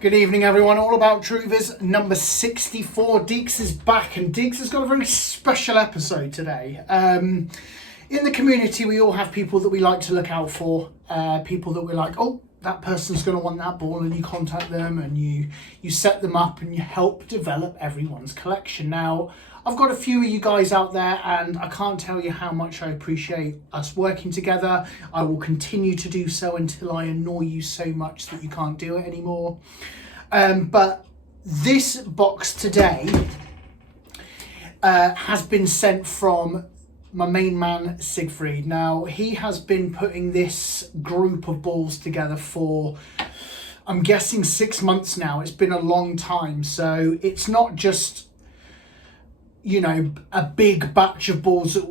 Good evening, everyone. All about Truvis, number 64. Deeks is back, and Deeks has got a very special episode today. In the community, we all have people that we like to look out for. People that we're like, oh, that person's going to want that ball, and you contact them, and you set them up, and you help develop everyone's collection. Now, I've got a few of you guys out there, and I can't tell you how much I appreciate us working together. I will continue to do so until I annoy you so much that you can't do it anymore. But this box today has been sent from my main man, Siegfried. Now, he has been putting this group of balls together for, I'm guessing, 6 months now. It's been a long time. So it's not just, a big batch of balls that,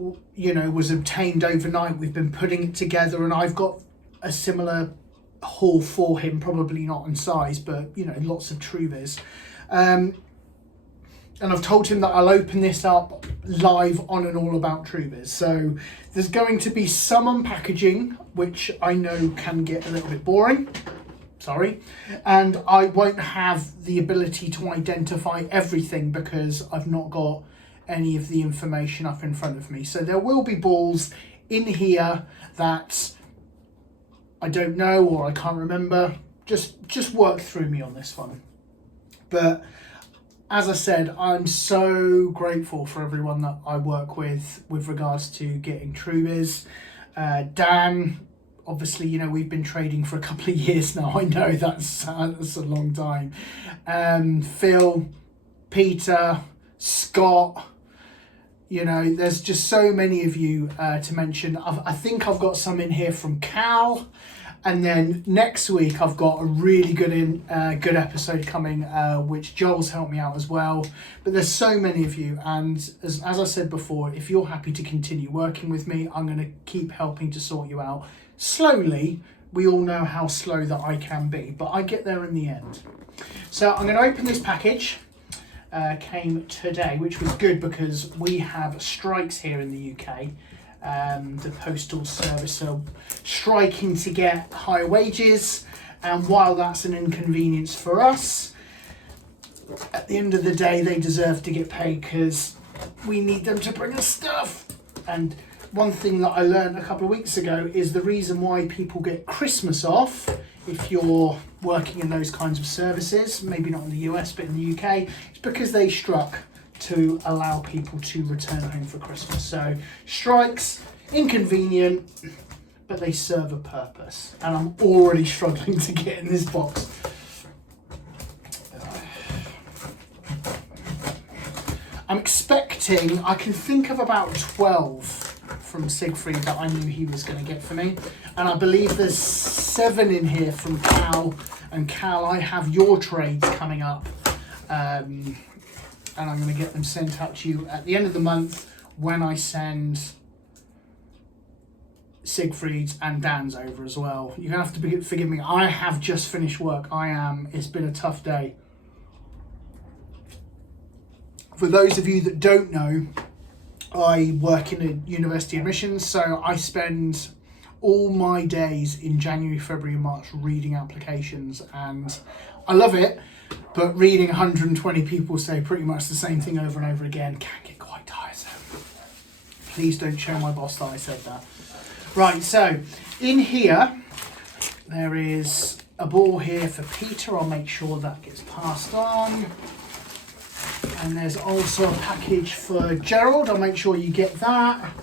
was obtained overnight. We've been putting it together, and I've got a similar haul for him, probably not in size, but, lots of Truvis. And I've told him that I'll open this up live on and all about Truvis. So there's going to be some unpackaging, which I know can get a little bit boring. Sorry. And I won't have the ability to identify everything because I've not got any of the information up in front of me. So there will be balls in here that I don't know or I can't remember. Just work through me on this one. But as I said, I'm so grateful for everyone that I work with regards to getting Truvis. Dan, obviously, we've been trading for a couple of years now. I know that's a long time. Phil, Peter, Scott, there's just so many of you to mention. I think I've got some in here from Cal. And then next week I've got a really good episode coming, which Joel's helped me out as well. But there's so many of you, and as I said before, if you're happy to continue working with me, I'm going to keep helping to sort you out. Slowly, we all know how slow that I can be, but I get there in the end. So I'm going to open this package. Came today, which was good because we have strikes here in the UK. The postal service are striking to get higher wages, and while that's an inconvenience for us, at the end of the day they deserve to get paid because we need them to bring us stuff. And one thing that I learned a couple of weeks ago is the reason why people get Christmas off, if you're working in those kinds of services, maybe not in the US but in the UK, it's because they struck to allow people to return home for Christmas. So strikes, inconvenient, but they serve a purpose. And I'm already struggling to get in this box. I'm expecting, I can think of about 12 from Siegfried that I knew he was going to get for me. And I believe there's 7 in here from Cal. And Cal, I have your trades coming up. And I'm going to get them sent out to you at the end of the month when I send Siegfried's and Dan's over as well. You're going to have to forgive me. I have just finished work. It's been a tough day. For those of you that don't know, I work in a university admissions, so I spend all my days in January, February and March reading applications, and I love it. But reading 120 people say pretty much the same thing over and over again can get quite tiresome. Please don't show my boss that I said that. Right, so in here, there is a ball here for Peter. I'll make sure that gets passed on. And there's also a package for Gerald. I'll make sure you get that.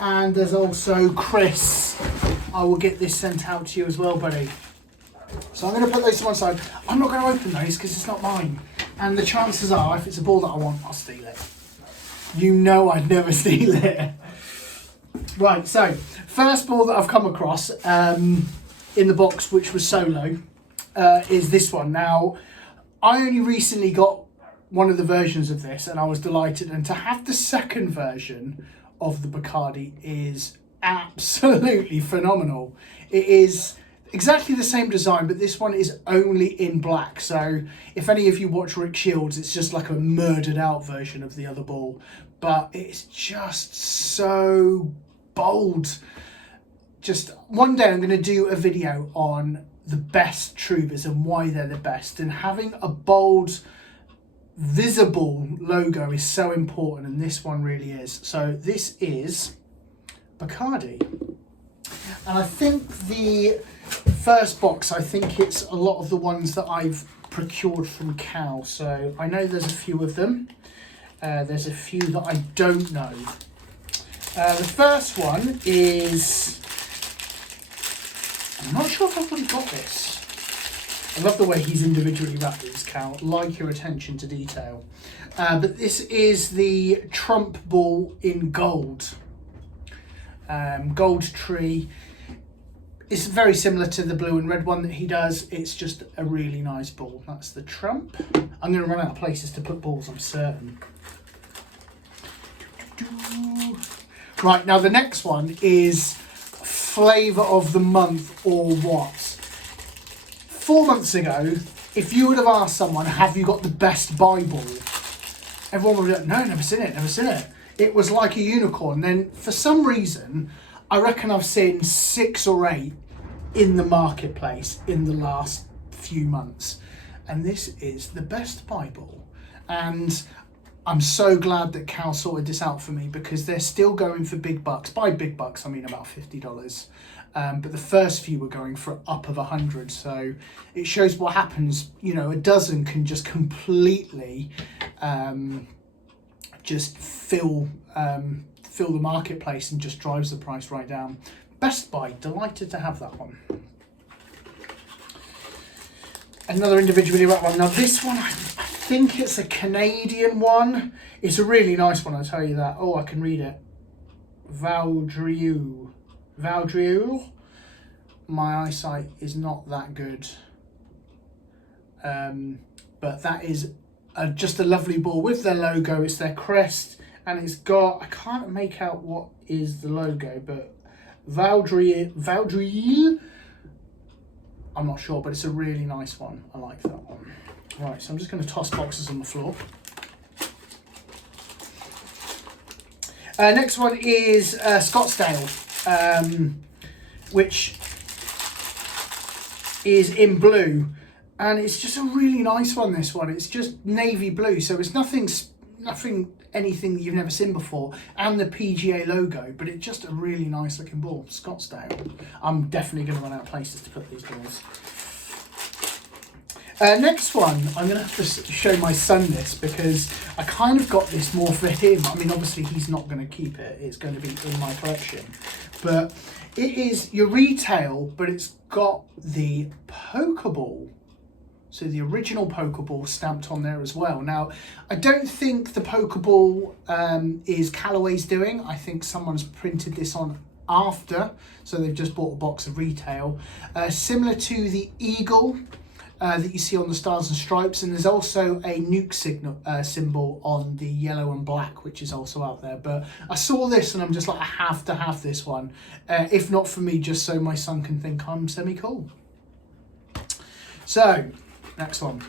And there's also Chris. I will get this sent out to you as well, buddy. So I'm going to put those to one side. I'm not going to open those because it's not mine. And the chances are, if it's a ball that I want, I'll steal it. I'd never steal it. Right, so first ball that I've come across in the box, which was solo, is this one. Now, I only recently got one of the versions of this, and I was delighted. And to have the second version of the Bacardi is absolutely phenomenal. It is exactly the same design, but this one is only in black. So if any of you watch Rick Shields, it's just like a murdered out version of the other ball. But it's just so bold. Just one day I'm going to do a video on the best Truvis and why they're the best. And having a bold, visible logo is so important, and this one really is. So this is Bacardi. And I think the first box, I think it's a lot of the ones that I've procured from Cal. So I know there's a few of them. There's a few that I don't know. The first one is, I'm not sure if I've already got this. I love the way he's individually wrapped these, Cal. Like your attention to detail. But this is the Trump ball in gold. Gold tree. It's very similar to the blue and red one that he does. It's just a really nice ball. That's the Trump. I'm going to run out of places to put balls, I'm certain. Right, now the next one is flavour of the month or what? 4 months ago, if you would have asked someone, have you got the best Bible? Everyone would be like, no, never seen it, never seen it. It was like a unicorn. Then for some reason, I reckon I've seen 6 or 8 in the marketplace in the last few months. And this is the best Bible. And I'm so glad that Cal sorted this out for me, because they're still going for big bucks. By big bucks, I mean about $50. But the first few were going for up of 100. So it shows what happens. You know, a dozen can just completely just fill the marketplace and just drives the price right down. Best Buy, delighted to have that one. Another individually wrapped one. Now this one, I think it's a Canadian one. It's a really nice one, I'll tell you that. Oh, I can read it. Vaudreuil. My eyesight is not that good. But that is just a lovely ball with their logo. It's their crest, and it's got, I can't make out what is the logo, but Vaudreuil, I'm not sure, but it's a really nice one. I like that one. Right, so I'm just going to toss boxes on the floor. Next one is Scottsdale, which is in blue, and it's just a really nice one. This one, it's just navy blue, so it's nothing anything that you've never seen before, and the PGA logo, but it's just a really nice looking ball. Scottsdale. I'm definitely going to run out of places to put these balls. Next one, I'm going to have to show my son this, because I kind of got this more for him. I mean, obviously he's not going to keep it. It's going to be in my collection. But it is your retail, but it's got the Pokeball. So the original Pokeball stamped on there as well. Now, I don't think the Pokeball is Callaway's doing. I think someone's printed this on after. So they've just bought a box of retail. Similar to the Eagle that you see on the Stars and Stripes, and there's also a nuke symbol on the yellow and black, which is also out there. But I saw this and I'm just like, I have to have this one, if not for me, just so my son can think I'm semi-cool. So next one,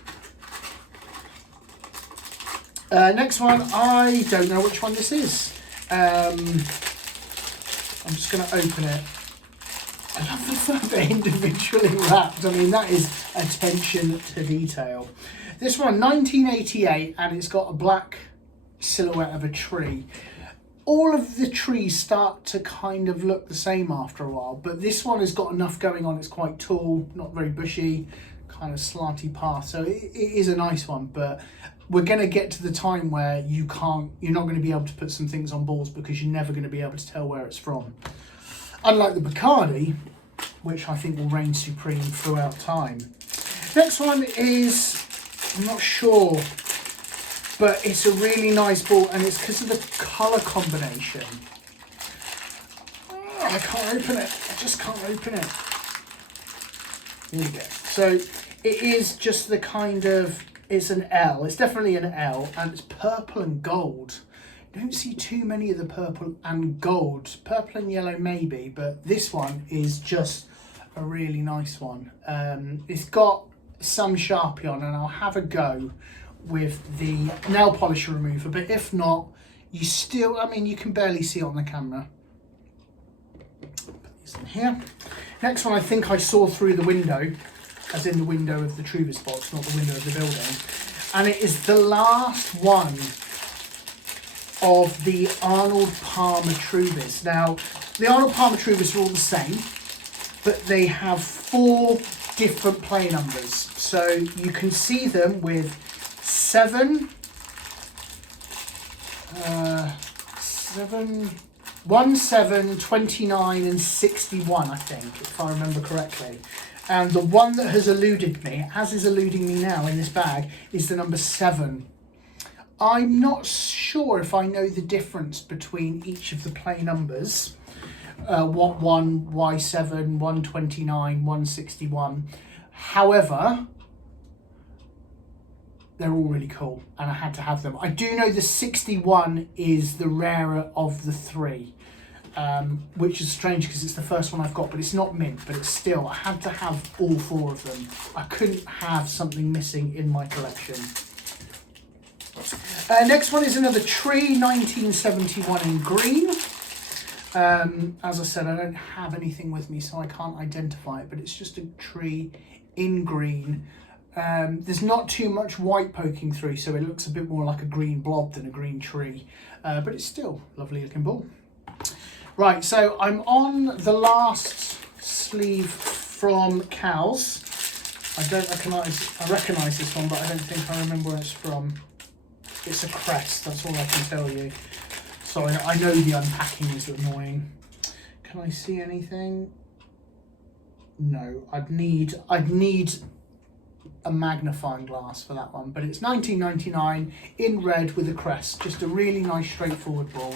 I don't know which one this is. I'm just going to open it. I love the fact they're individually wrapped. I mean, that is attention to detail. This one, 1988, and it's got a black silhouette of a tree. All of the trees start to kind of look the same after a while, but this one has got enough going on. It's quite tall, not very bushy, kind of slanty path. So it is a nice one, but we're going to get to the time where you're not going to be able to put some things on balls, because you're never going to be able to tell where it's from. Unlike the Bacardi, which I think will reign supreme throughout time. Next one is, I'm not sure, but it's a really nice ball, and it's because of the colour combination. Oh, I can't open it. I just can't open it. Here we go. So it is just the kind of, it's an L. It's definitely an L, and it's purple and gold. Don't see too many of the purple and gold. Purple and yellow maybe, but this one is just a really nice one. It's got some Sharpie on, and I'll have a go with the nail polish remover, but if not, you still, I mean, you can barely see it on the camera. Put It's in here. Next one I think I saw through the window, as in the window of the Truvis box, not the window of the building. And it is the last one of the Arnold Palmer Truvis. Now, the Arnold Palmer Truvis are all the same, but they have 4 different play numbers. So you can see them with 7, 7, 29 and 61, I think, if I remember correctly. And the one that has eluded me, as is eluding me now in this bag, is the number 7. I'm not sure if I know the difference between each of the play numbers. What 1, Y7, 129, 161. However, they're all really cool and I had to have them. I do know the 61 is the rarer of the 3. Which is strange because it's the first one I've got, but it's not mint, but it's still, I had to have all 4 of them. I couldn't have something missing in my collection. Next one is another tree, 1971 in green. As I said, I don't have anything with me, so I can't identify it, but it's just a tree in green. There's not too much white poking through, so it looks a bit more like a green blob than a green tree, but it's still a lovely looking ball. Right, so I'm on the last sleeve from Cal's. I recognise this one, but I don't think I remember where it's from. It's a crest, that's all I can tell you. Sorry, I know the unpacking is annoying. Can I see anything? No, I'd need a magnifying glass for that one, but it's 1999 in red with a crest. Just a really nice straightforward ball.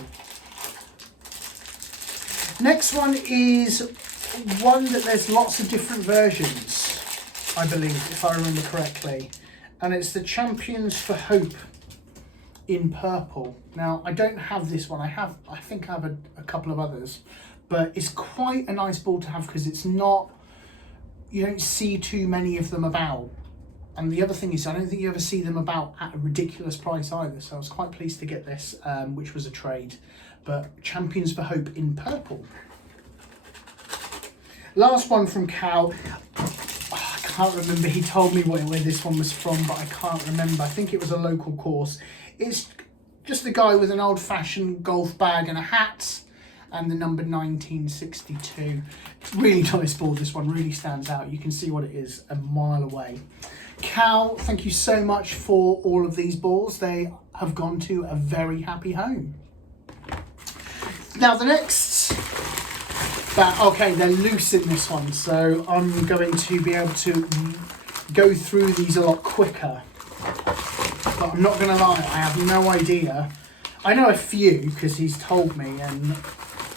Next one is one that there's lots of different versions, I believe, if I remember correctly. And it's the Champions for Hope in purple. Now, I don't have this one. I think I have a couple of others, but it's quite a nice ball to have because it's not, you don't see too many of them about. And the other thing is, I don't think you ever see them about at a ridiculous price either. So I was quite pleased to get this, which was a trade. But Champions for Hope in purple. Last one from Cal. Oh, I can't remember. He told me where this one was from, but I can't remember. I think it was a local course. It's just a guy with an old-fashioned golf bag and a hat, and the number 1962. It's really nice ball. This one really stands out. You can see what it is a mile away. Cal, thank you so much for all of these balls. They have gone to a very happy home. Now the next, okay, they're loose in this one, so I'm going to be able to go through these a lot quicker. But I'm not going to lie, I have no idea. I know a few because he's told me, and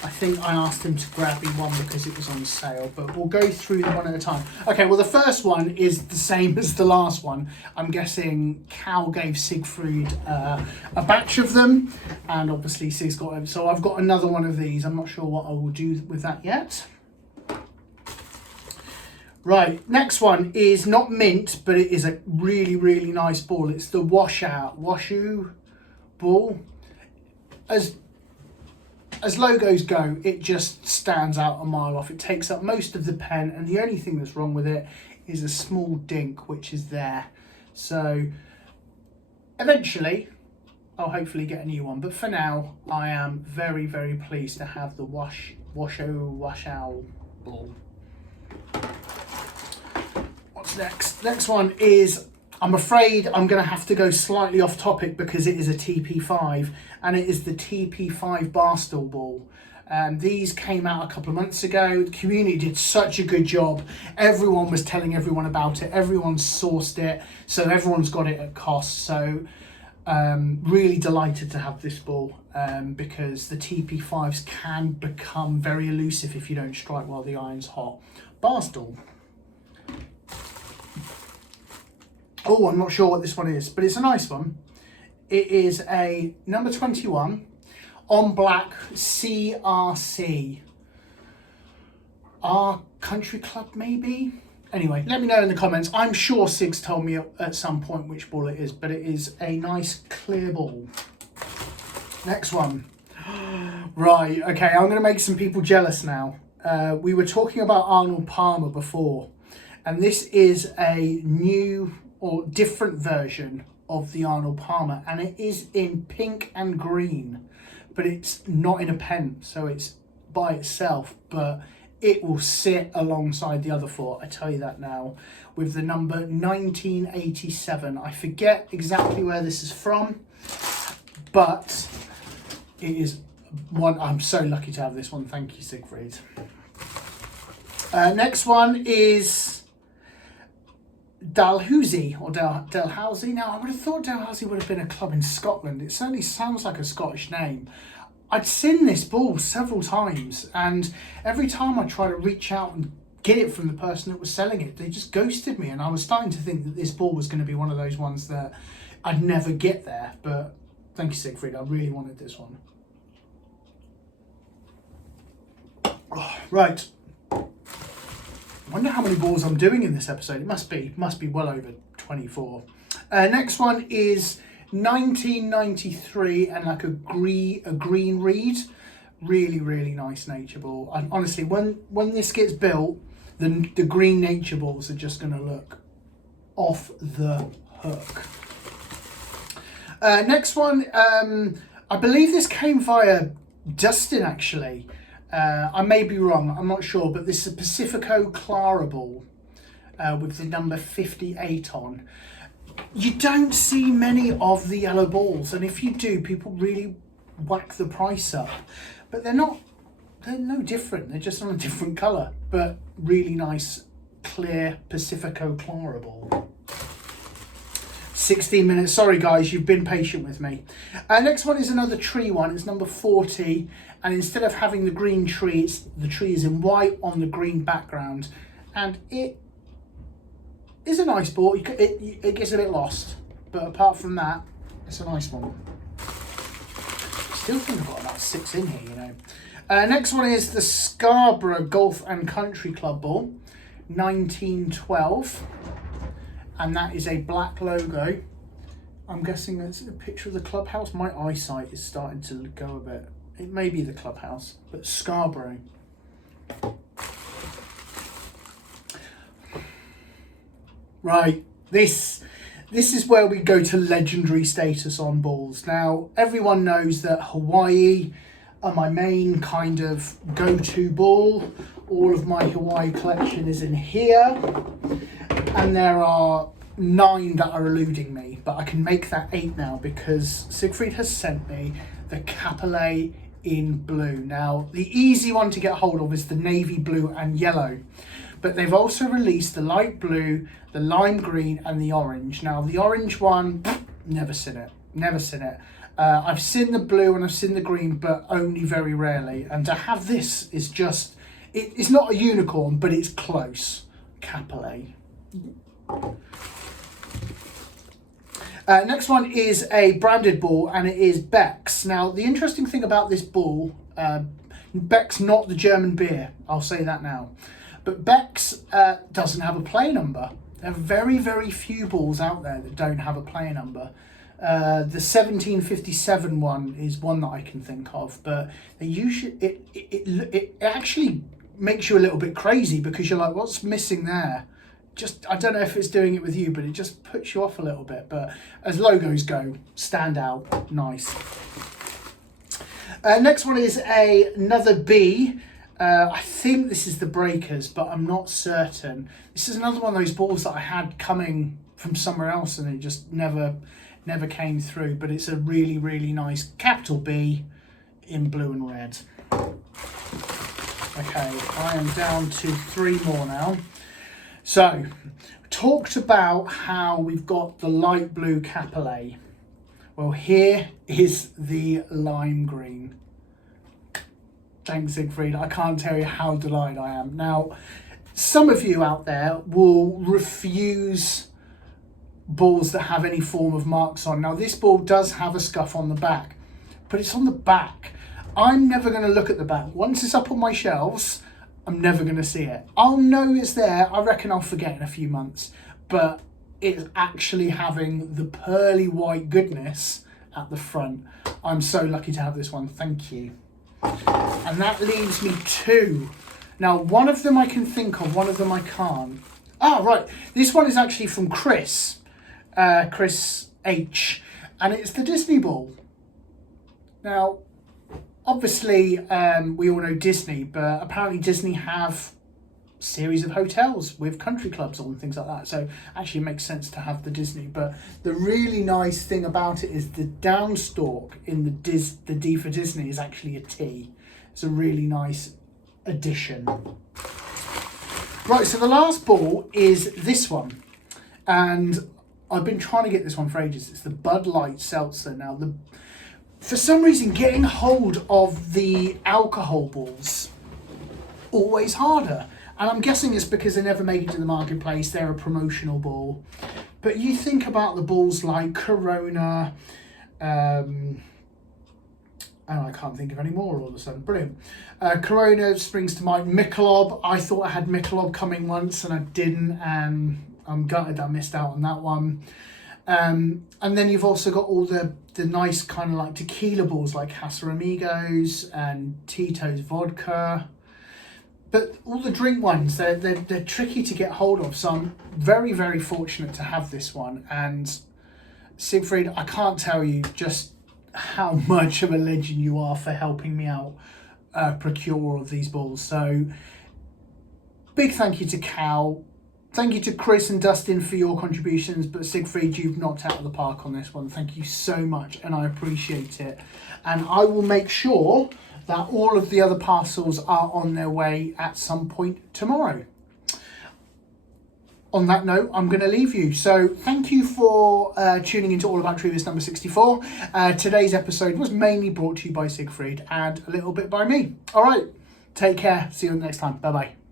I think I asked him to grab me one because it was on sale, but we'll go through them one at a time. Okay, well the first one is the same as the last one. I'm guessing Cal gave Siegfried a batch of them, and obviously Sig's got them. So I've got another one of these. I'm not sure what I will do with that yet. Right, next one is not mint, but it is a really, really nice ball. It's the Washu ball. As logos go, it just stands out a mile off. It takes up most of the pen, and the only thing that's wrong with it is a small dink, which is there. So eventually, I'll hopefully get a new one. But for now, I am very, very pleased to have the Washout ball. What's next? Next one is, I'm afraid I'm going to have to go slightly off topic because it is a TP5, and it is the TP5 Barstool ball. These came out a couple of months ago. The community did such a good job. Everyone was telling everyone about it. Everyone sourced it, so everyone's got it at cost. So really delighted to have this ball because the TP5s can become very elusive if you don't strike while the iron's hot. Barstool. Oh, I'm not sure what this one is, but it's a nice one. It is a number 21 on black CRC. Our country club, maybe? Anyway, let me know in the comments. I'm sure Sig's told me at some point which ball it is, but it is a nice clear ball. Next one. Right, okay, I'm going to make some people jealous now. we were talking about Arnold Palmer before, and this is a new or different version of the Arnold Palmer, and it is in pink and green, but it's not in a pen, so it's by itself, but it will sit alongside the other four, I tell you that now, with the number 1987. I forget exactly where this is from, but it is one. I'm so lucky to have this one. Thank you, Siegfrieds. Next one is Dalhousie or Dalhousie. Now, I would have thought Dalhousie would have been a club in Scotland. It certainly sounds like a Scottish name. I'd seen this ball several times, and every time I try to reach out and get it from the person that was selling it, they just ghosted me, and I was starting to think that this ball was going to be one of those ones that I'd never get there. But thank you, Siegfried. I really wanted this one. Oh, right. I wonder how many balls I'm doing in this episode. It must be well over 24. Next one is 1993 and like a green reed. Really nice nature ball. And honestly, when this gets built, the green nature balls are just going to look off the hook. Next one, I believe this came via Dustin actually. I may be wrong, I'm not sure, but this is a Pacifico Clara ball with the number 58 on. You don't see many of the yellow balls, and if you do, people really whack the price up. But they're no different, they're just on a different colour, but really nice, clear Pacifico Clara ball. 16 minutes, sorry guys, you've been patient with me. Next one is another tree one, it's number 40, and instead of having the green tree, the tree is in white on the green background, and it is a nice ball. It gets a bit lost, but apart from that, it's a nice one. Still think I've got about 6 in here, you know. Next one is the Scarborough Golf and Country Club ball, 1912, and that is a black logo. I'm guessing that's a picture of the clubhouse. My eyesight is starting to go a bit. It may be the clubhouse, but Scarborough. Right, this is where we go to legendary status on balls. Now, everyone knows that Hawaii are my main kind of go-to ball. All of my Hawaii collection is in here, and there are 9 that are eluding me, but I can make that 8 now because Siegfried has sent me the Capellet in blue. Now, the easy one to get hold of is the navy blue and yellow, but they've also released the light blue, the lime green and the orange. Now, the orange one, never seen it. I've seen the blue and I've seen the green, but only very rarely. And to have this is just, it's not a unicorn, but it's close. Capellet. Next one is a branded ball, and it is Beck's. Now, the interesting thing about this ball, Beck's not the German beer, I'll say that now. But Beck's doesn't have a play number. There are very few balls out there that don't have a play number. The 1757 one is one that I can think of, but they usually it actually makes you a little bit crazy because you're like, what's missing there? Just, I don't know if it's doing it with you, but it just puts you off a little bit. But as logos go, stand out, nice. Next one is another B. I think this is the Breakers, but I'm not certain. This is another one of those balls that I had coming from somewhere else, and it just never came through. But it's a really nice capital B in blue and red. Okay, I am down to 3 more now. So, talked about how we've got the light blue Capellet. Well, here is the lime green. Thanks, Siegfried. I can't tell you how delighted I am. Now, some of you out there will refuse balls that have any form of marks on. Now, this ball does have a scuff on the back, but it's on the back. I'm never going to look at the back. Once it's up on my shelves, I'm never going to see it. I'll know it's there. I reckon I'll forget in a few months. But it's actually having the pearly white goodness at the front. I'm so lucky to have this one. Thank you. And that leaves me 2. Now, one of them I can think of, one of them I can't. Ah, right. This one is actually from Chris. Chris H. And it's the Disney Ball. Now, obviously, we all know Disney, but apparently Disney have a series of hotels with country clubs on, things like that. So actually it makes sense to have the Disney. But the really nice thing about it is the downstalk in the D for Disney is actually a T. It's a really nice addition. Right, so the last ball is this one. And I've been trying to get this one for ages. It's the Bud Light Seltzer. Now, for some reason, getting hold of the alcohol balls always harder. And I'm guessing it's because they never make it to the marketplace. They're a promotional ball. But you think about the balls like Corona, and I can't think of any more all of a sudden. Brilliant. Corona springs to mind. Michelob. I thought I had Michelob coming once and I didn't. And I'm gutted I missed out on that one. And then you've also got all the nice kind of like tequila balls like Casamigos and Tito's Vodka. But all the drink ones, they're tricky to get hold of. So I'm very, very fortunate to have this one. And Siegfried, I can't tell you just how much of a legend you are for helping me out procure all of these balls. So big thank you to Cal. Thank you to Chris and Dustin for your contributions, but Siegfried, you've knocked out of the park on this one. Thank you so much, and I appreciate it. And I will make sure that all of the other parcels are on their way at some point tomorrow. On that note, I'm going to leave you. So thank you for tuning into All About Truvis number 64. Today's episode was mainly brought to you by Siegfried and a little bit by me. All right, take care. See you next time. Bye-bye.